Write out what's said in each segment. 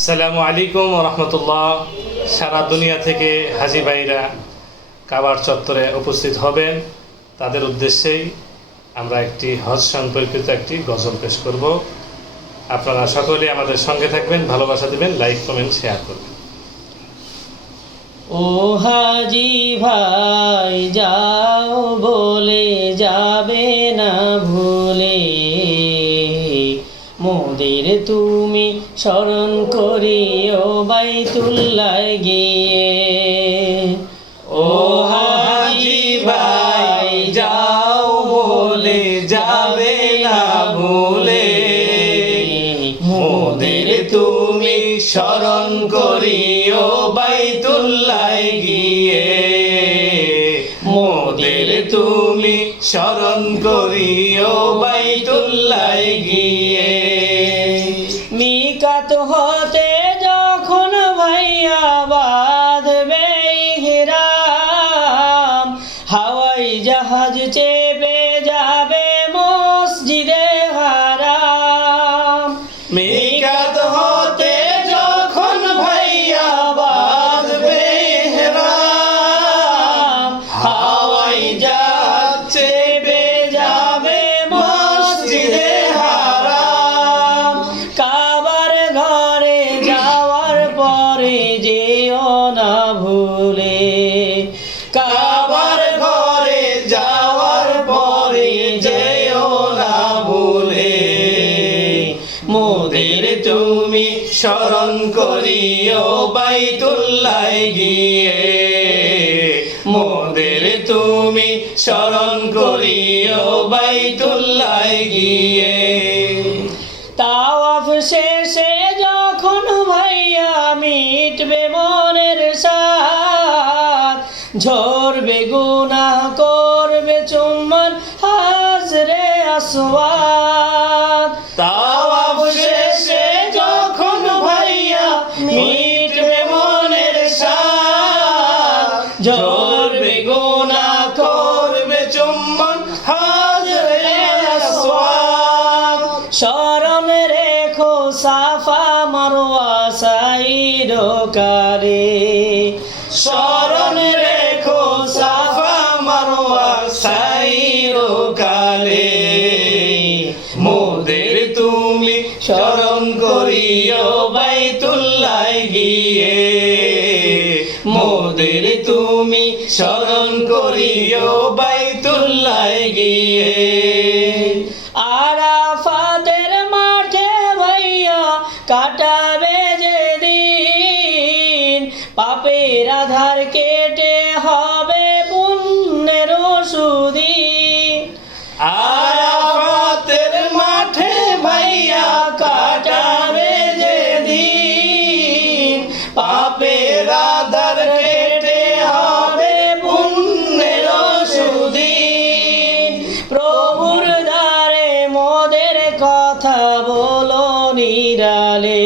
আসসালামু আলাইকুম রহমতুল্লাহ। সারা দুনিয়া থেকে হাজি ভাইরা কাবার চত্বরে উপস্থিত হবেন, তাদের উদ্দেশ্যেই আমরা একটি হজ সম্পর্কিত একটি গজল পেশ করব। আপনারা সকলে আমাদের সঙ্গে থাকবেন, ভালোবাসা দিবেন, লাইক কমেন্ট শেয়ার করবেন। ও হাজি ভাই যাও বলে যাবে না ভুলে, মোদের তুমি স্মরণ করিও বাইতুল্লাহ গিয়ে। ও হাজি ভাই যাও বলে যাবে না ভুলে, মোদের তুমি স্মরণ করিও বাইতুল্লাহ গিয়ে। মোদের তুমি স্মরণ করিও বাইতুল্লাহ গিয়ে। মিকাত হতে যখন ভাইয়া বাঁধবে ইহরাম, হাওয়াই জাহাজ চেপে যাবে মসজিদে হারাম। মিকাত হতে যখন ভাইয়া বাঁধবে ইহরাম, হাওয়াই জাহাজ চেপে যাবে মসজিদে হারাম। কাবার ঘরে যাওয়ার পরে যেও না ভুলে, কাবার ঘরে যাওয়ার পরে যেও না ভুলে, মোদের তুমি স্মরণ করিও বাইতুল্লাহ গিয়ে। মোদের তুমি স্মরণ করিও বাইতুল্লাহ গিয়ে। তাওয়াফ শেষে যখন ভাইয়া মিটবে মনের সাথ, ঝরবে গুনাহ করবে চুম্বন হাজরে আসওয়াদ। তাওয়াফ শেষে যখন ভাইয়া মিটবে মনের সাথ, ঝরবে গুনাহ করবে চুম্বন হাজরে আসওয়াদ। স্মরণ রেখো সাফা মারওয়া সাইর কারে, স্মরণ রেখো সাফা মারওয়া সাইর কালে। মোদের তুমি স্মরণ করিও বাইতুল্লাহ গিয়ে। মোদের তুমি স্মরণ করিও বাইতুল্লাহ গিয়ে। আরাফাতের মাঠে ভাইয়া কাটাবে যেদিন, পাপের আধার কেটে হবে পুণ্যের সুদিন। আরাফাতের মাঠে ভাইয়া কাটাবে যেদিন, পাপের আধার কেটে হবে পুণ্যের সুদিন। প্রভুর দ্বারে মোদের কথা বলো নিরালে,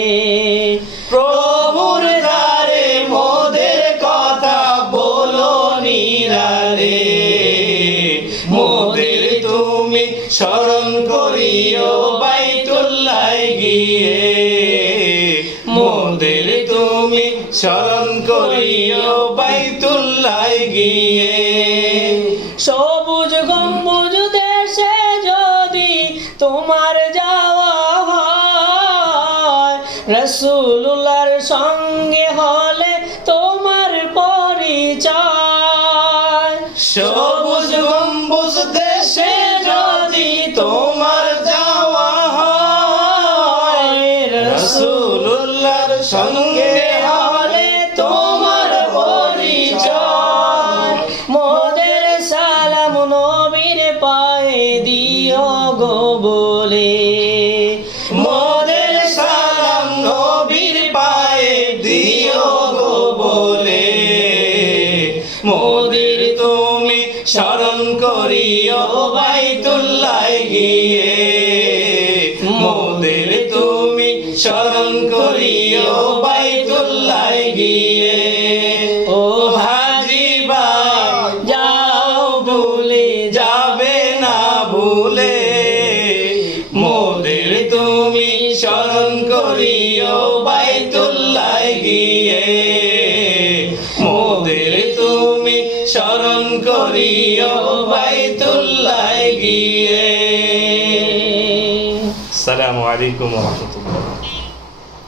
প্রভুর দ্বারে মোদের কথা বলো নিরালে। মোদের তুমি স্মরণ করিও বাইতুল্লাহ গিয়ে। মোদের তুমি স্মরণ করিও বাইতুল্লাহ গিয়ে। সবুজ গম্বুজ দেশে যদি তোমার যাওয়া হয়, রাসূলুল্লাহর সঙ্গে হলে তোমার পরিচয়। সবুজ গম্বুজ দেশে যদি তোমার যাওয়া হয়, রাসূলুল্লাহর সঙ্গে হলে তোমার পরিচয়। মোদের সালাম নবীর পায়ে দিও গো বলে, মোদের সালাম নবীর পায়ে দিও গো বলে। মোদের তুমি স্মরণ করিও বাইতুল্লাহ গিয়ে। মোদের তুমি স্মরণ করিও বাইতুল্লাহ গিয়ে। ও হাজি ভাই যাও ভুলে যাবে না ভুলে, মোদের তুমি স্মরণ করিও বাইতুল মোদের তুমি স্মরণ করিও বাইতুল্লাহ গিয়ে। আসসালামু আলাইকুম ওয়া রাহমাতুল্লাহ।